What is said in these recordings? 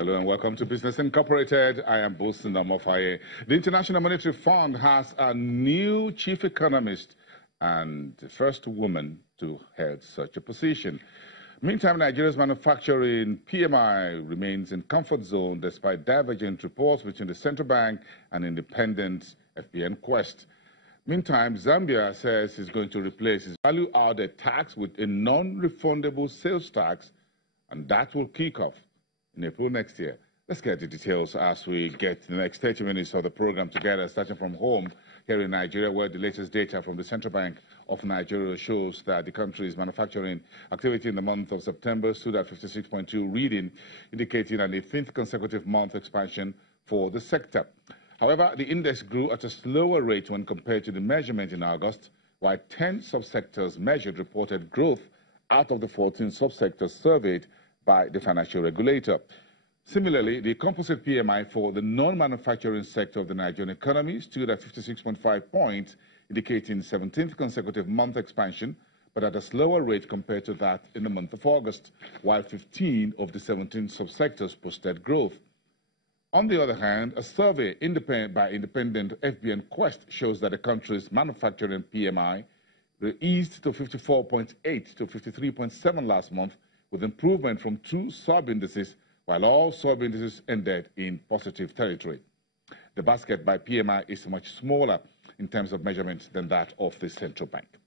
Hello and welcome to Business Incorporated. I am Bosun Amofaye. The International Monetary Fund has a new chief economist and the first woman to head such a position. Meantime, Nigeria's manufacturing PMI remains in comfort zone despite divergent reports between the central bank and independent FBN Quest. Meantime, Zambia says it's going to replace its value-added tax with a non-refundable sales tax, and that will kick off in April next year. Let's get the details as we get the next 30 minutes of the program together, starting from home here in Nigeria, where the latest data from the Central Bank of Nigeria shows that the country's manufacturing activity in the month of September stood at 56.2 reading, indicating an 18th consecutive month expansion for the sector. However, the index grew at a slower rate when compared to the measurement in August, while 10 subsectors measured reported growth out of the 14 subsectors surveyed by the financial regulator. Similarly, the composite PMI for the non-manufacturing sector of the Nigerian economy stood at 56.5 points, indicating 17th consecutive month expansion, but at a slower rate compared to that in the month of August, while 15 of the 17 subsectors posted growth. On the other hand, a survey by independent FBN Quest shows that the country's manufacturing PMI eased to 54.8 to 53.7 last month, with improvement from two sub-indices, while all sub-indices ended in positive territory. The basket by PMI is much smaller in terms of measurement than that of the central bank.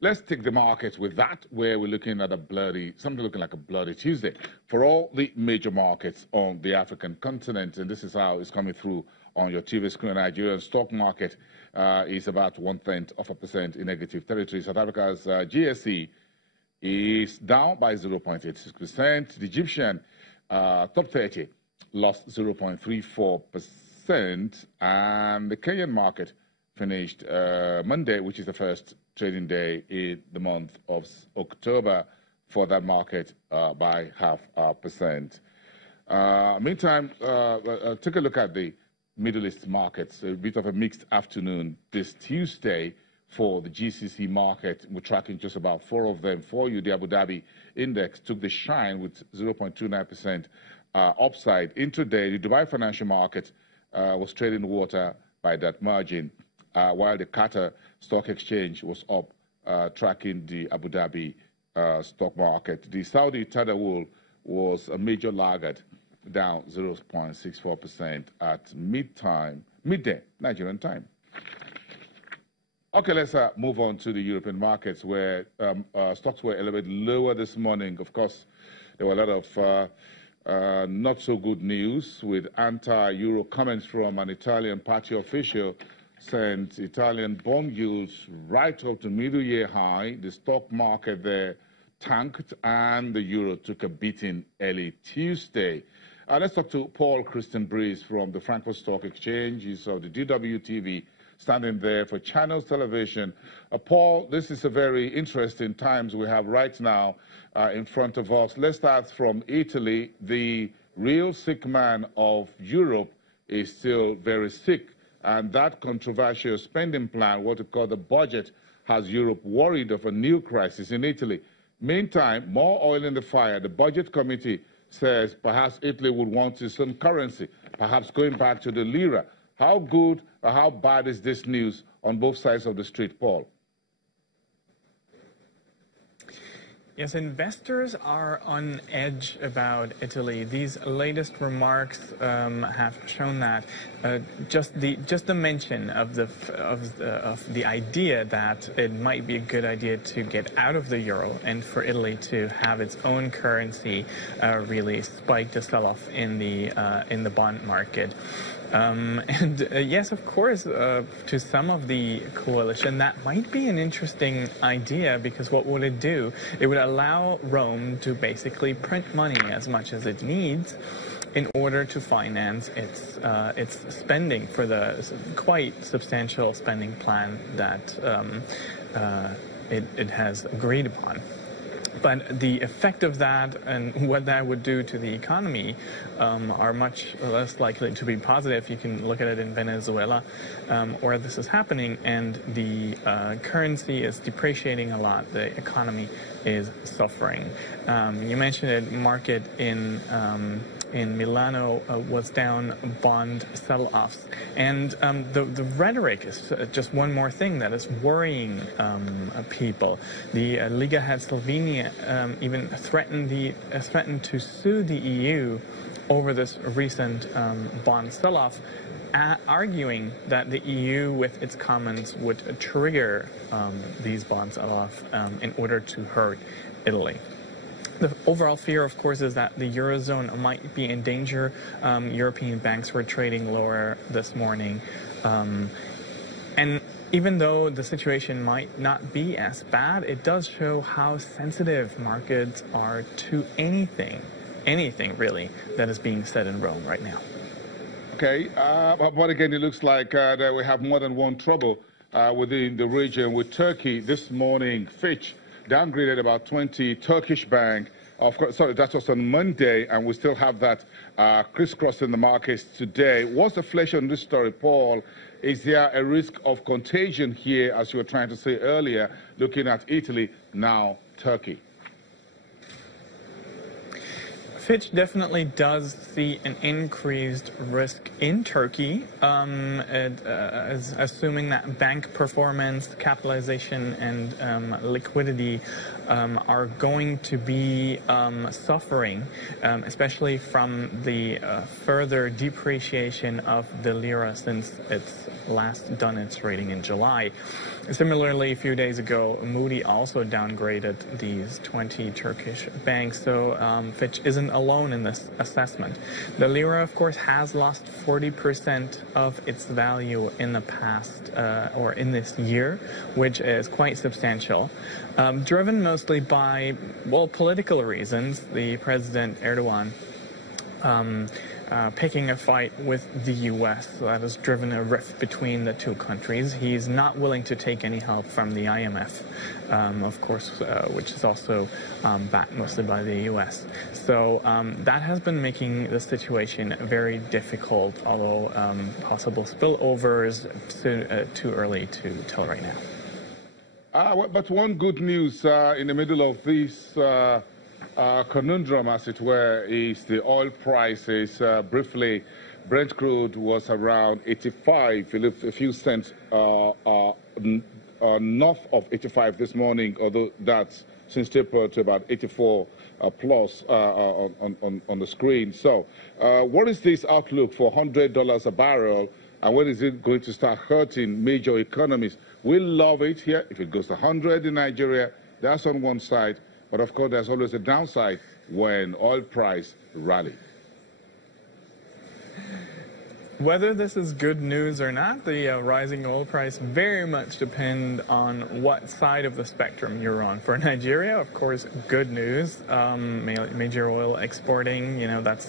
Let's take the markets with that, where we're looking at something looking like a bloody Tuesday for all the major markets on the African continent, and this is how it's coming through on your TV screen. Nigerian stock market is about 0.1% in negative territory. South Africa's GSE is down by 0.86%. The Egyptian top 30 lost 0.34%, and the Kenyan market finished Monday, which is the first trading day in the month of October for that market, by 0.5%. Meantime, take a look at the Middle East markets. A bit of a mixed afternoon this Tuesday for the GCC market. We're tracking just about 4 of them for you. The Abu Dhabi index took the shine with 0.29% upside. Intraday, the Dubai financial market was trading water by that margin, while the Qatar Stock Exchange was up, tracking the Abu Dhabi stock market. The Saudi Tadawul was a major laggard, down 0.64% at midday Nigerian time. Okay, let's move on to the European markets, where stocks were elevated lower this morning. Of course, there were a lot of not so good news, with anti-Euro comments from an Italian party official sent Italian bond yields right up to middle-year high. The stock market there tanked, and the euro took a beating early Tuesday. Let's talk to Paul Christian Breeze from the Frankfurt Stock Exchange. He's of the DWTV, standing there for Channels Television. Paul, this is a very interesting times we have right now in front of us. Let's start from Italy. The real sick man of Europe is still very sick, and that controversial spending plan, what we call the budget, has Europe worried of a new crisis in Italy. Meantime, more oil in the fire. The budget committee says perhaps Italy would want its own currency, perhaps going back to the lira. How good or how bad is this news on both sides of the street, Paul? Yes, investors are on edge about Italy. These latest remarks have shown that just the mention of the idea that it might be a good idea to get out of the euro and for Italy to have its own currency really spiked the sell-off in the bond market. Yes, of course, to some of the coalition, that might be an interesting idea, because what would it do? It would allow Rome to basically print money as much as it needs in order to finance its spending for the quite substantial spending plan that it has agreed upon. But the effect of that and what that would do to the economy are much less likely to be positive. You can look at it in Venezuela, where this is happening, and the currency is depreciating a lot. The economy is suffering. You mentioned it. Market in Milano was down, bond sell-offs. And the rhetoric is just one more thing that is worrying people. The Lega had Slovenia even threatened to sue the EU over this recent bond sell-off, arguing that the EU, with its comments, would trigger these bond sell-off in order to hurt Italy. The overall fear, of course, is that the Eurozone might be in danger. European banks were trading lower this morning. And even though the situation might not be as bad, it does show how sensitive markets are to anything really, that is being said in Rome right now. Okay, but again, it looks like that we have more than one trouble within the region. With Turkey this morning, Fitch downgraded about 20 Turkish bank. Of course, sorry, that was on Monday, and we still have that crisscrossing the markets today. What's the flesh on this story, Paul? Is there a risk of contagion here, as you were trying to say earlier, looking at Italy, now Turkey? Fitch definitely does see an increased risk in Turkey, assuming that bank performance, capitalization, and liquidity are going to be suffering, especially from the further depreciation of the lira since it's last done its rating in July. Similarly, a few days ago, Moody also downgraded these 20 Turkish banks, so Fitch isn't alone in this assessment. The lira, of course, has lost 40% of its value in the past, or in this year, which is quite substantial, driven mostly by, well, political reasons. The President Erdogan picking a fight with the U.S. That has driven a rift between the two countries. He's not willing to take any help from the IMF, of course, which is also backed mostly by the U.S. So that has been making the situation very difficult, although possible spillovers too early to tell right now. But one good news in the middle of this conundrum, as it were, is the oil prices. Briefly, Brent crude was around 85, a few cents north of 85 this morning, although that's since tapered to about 84 plus on the screen. So what is this outlook for $100 a barrel, and when is it going to start hurting major economies? We love it here. If it goes to 100 in Nigeria, that's on one side. But of course, there's always a downside when oil price rally. Whether this is good news or not, the rising oil price very much depend on what side of the spectrum you're on. For Nigeria, of course, good news. Major oil exporting, that's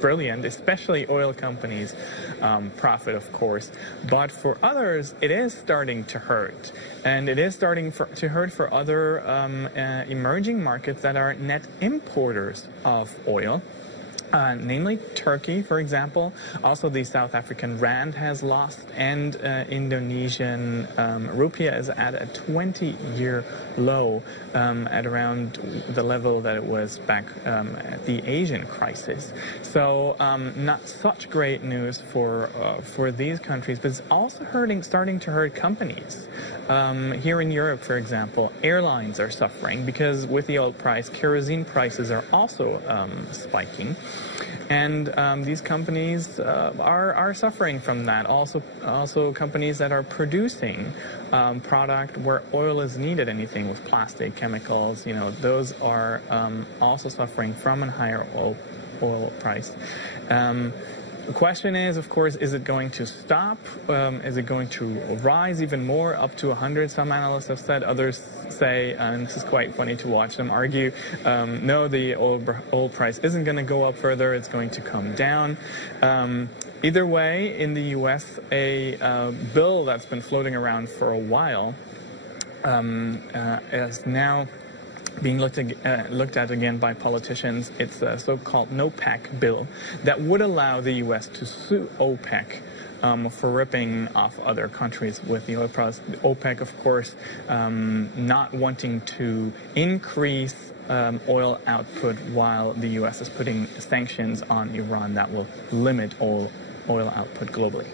brilliant, especially oil companies profit, of course. But for others, it is starting to hurt. And it is starting to hurt for other emerging markets that are net importers of oil. Namely Turkey, for example. Also, the South African rand has lost, and Indonesian rupiah is at a 20-year low, at around the level that it was back at the Asian crisis. So, not such great news for these countries, but it's also starting to hurt companies. Here in Europe, for example, airlines are suffering because with the oil price, kerosene prices are also spiking. And these companies are suffering from that. Also companies that are producing product where oil is needed, anything with plastic, chemicals, those are also suffering from a higher oil price. The question is, of course, is it going to stop? Is it going to rise even more, up to 100? Some analysts have said. Others say, and this is quite funny to watch them argue, no, the oil price isn't going to go up further. It's going to come down. Either way, in the U.S., a bill that's been floating around for a while is now being looked at again by politicians. It's a so-called NOPEC bill that would allow the U.S. to sue OPEC for ripping off other countries with the oil products. OPEC, of course, not wanting to increase oil output while the U.S. is putting sanctions on Iran that will limit oil output globally.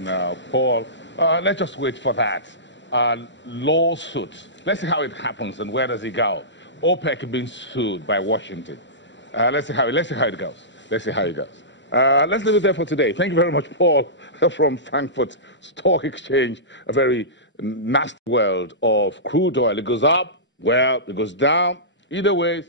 Now, Paul, let's just wait for that lawsuit. Let's see how it happens and where does it go. OPEC being sued by Washington. Let's see how it goes. Let's leave it there for today. Thank you very much, Paul, from Frankfurt Stock Exchange. A very nasty world of crude oil. It goes up, well, it goes down. Either way,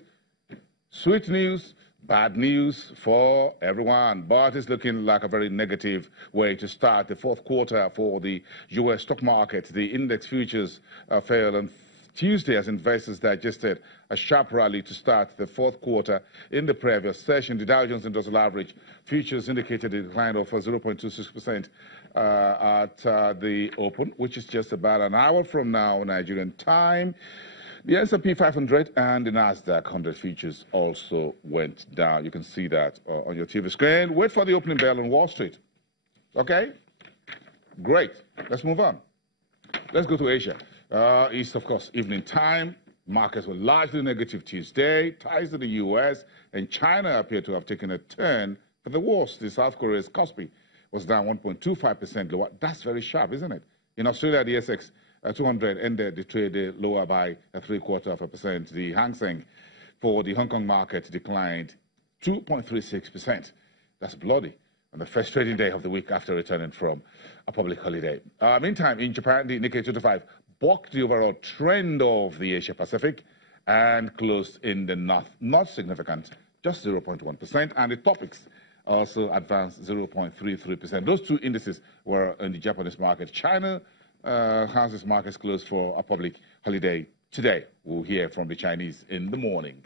sweet news, bad news for everyone. But it's looking like a very negative way to start the fourth quarter for the U.S. stock market. The index futures fell on Tuesday as investors digested a sharp rally to start the fourth quarter. In the previous session, the Dow Jones Industrial Average futures indicated a decline of 0.26% at the open, which is just about an hour from now, Nigerian time. The S&P 500 and the Nasdaq 100 futures also went down. You can see that on your TV screen. Wait for the opening bell on Wall Street. Okay? Great. Let's move on. Let's go to Asia. It's, of course, evening time. Markets were largely negative Tuesday. Ties to the U.S. and China appear to have taken a turn for the worse. The South Korea's Kospi was down 1.25% lower. That's very sharp, isn't it? In Australia, the SX 200 ended the trade lower by 0.75%. The Hang Seng for the Hong Kong market declined 2.36%. That's bloody on the first trading day of the week after returning from a public holiday. Meantime, in Japan, the Nikkei 225 bucked the overall trend of the Asia Pacific and closed in the north. Not significant, just 0.1%. And the Topix also advanced 0.33%. Those two indices were in the Japanese market. China has its markets closed for a public holiday today. We'll hear from the Chinese in the morning.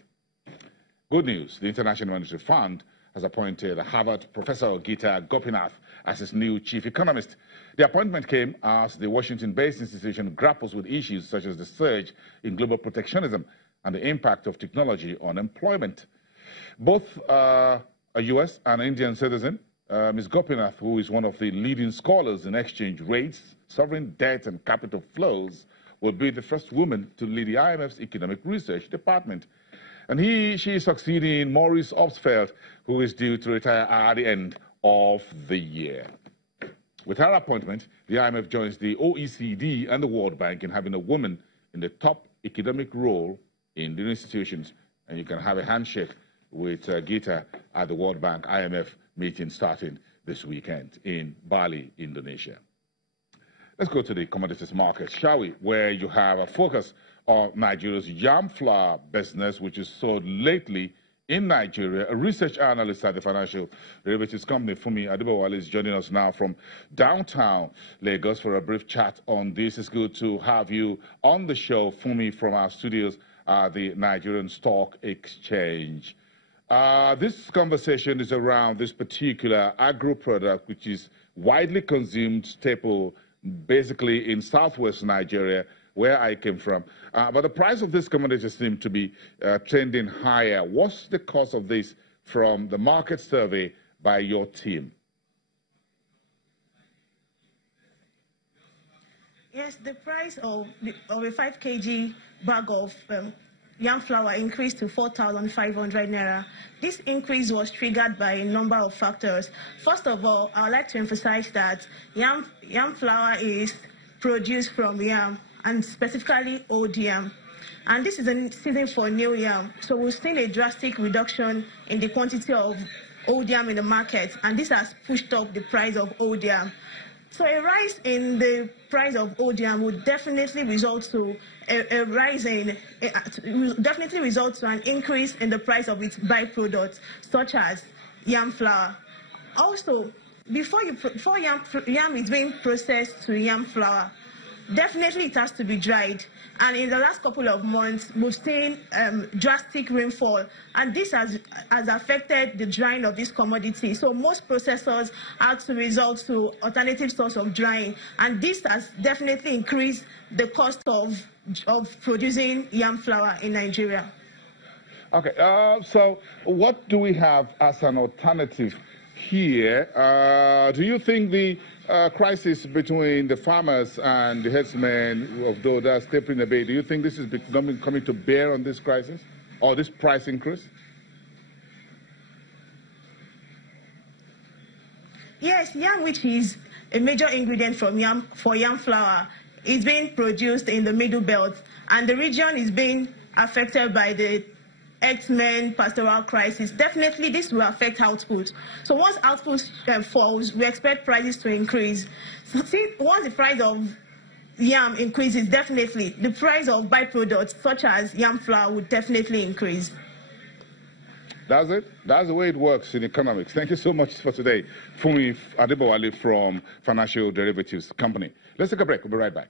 Good news, the International Monetary Fund has appointed Harvard Professor Gita Gopinath as its new chief economist. The appointment came as the Washington-based institution grapples with issues such as the surge in global protectionism and the impact of technology on employment. Both a U.S. and Indian citizen, Ms. Gopinath, who is one of the leading scholars in exchange rates, sovereign debt and capital flows, will be the first woman to lead the IMF's Economic Research Department. And she is succeeding Maurice Obstfeld, who is due to retire at the end of the year. With her appointment, the IMF joins the OECD and the World Bank in having a woman in the top economic role in the institutions. And you can have a handshake with Gita at the World Bank IMF meeting starting this weekend in Bali, Indonesia. Let's go to the commodities market, shall we, where you have a focus on Nigeria's yam flour business, which is sold lately in Nigeria. A research analyst at the financial derivatives company, Fumi Adibawale, is joining us now from downtown Lagos for a brief chat on this. It's good to have you on the show, Fumi, from our studios at the Nigerian Stock Exchange. This conversation is around this particular agro product, which is widely consumed staple basically in southwest Nigeria, where I came from. But the price of this commodity seems to be trending higher. What's the cause of this from the market survey by your team? Yes, the price of a 5 kg bag of yam flour increased to 4,500 naira. This increase was triggered by a number of factors. First of all, I would like to emphasize that yam flour is produced from yam, and specifically old yam. And this is a season for new yam. So we've seen a drastic reduction in the quantity of old yam in the market, and this has pushed up the price of old yam. So a rise in the price of old yam would definitely result to an increase in the price of its byproducts, such as yam flour. Also, before yam is being processed to yam flour, Definitely it has to be dried. And in the last couple of months, we've seen drastic rainfall, and this has affected the drying of this commodity. So most processors had to resort to alternative source of drying, and this has definitely increased the cost of producing yam flour in Nigeria. Okay, so what do we have as an alternative here? Do you think the crisis between the farmers and the herdsmen of those that are stepping the bay, do you think this is coming to bear on this crisis or this price increase? Yes, yam, which is a major ingredient for yam flour, is being produced in the Middle Belt, and the region is being affected by the X-Men pastoral crisis. Definitely this will affect output. So once output falls, we expect prices to increase. So once the price of yam increases, definitely the price of byproducts such as yam flour would definitely increase. That's it. That's the way it works in economics. Thank you so much for today. Funmi Adebowale from Financial Derivatives Company. Let's take a break. We'll be right back.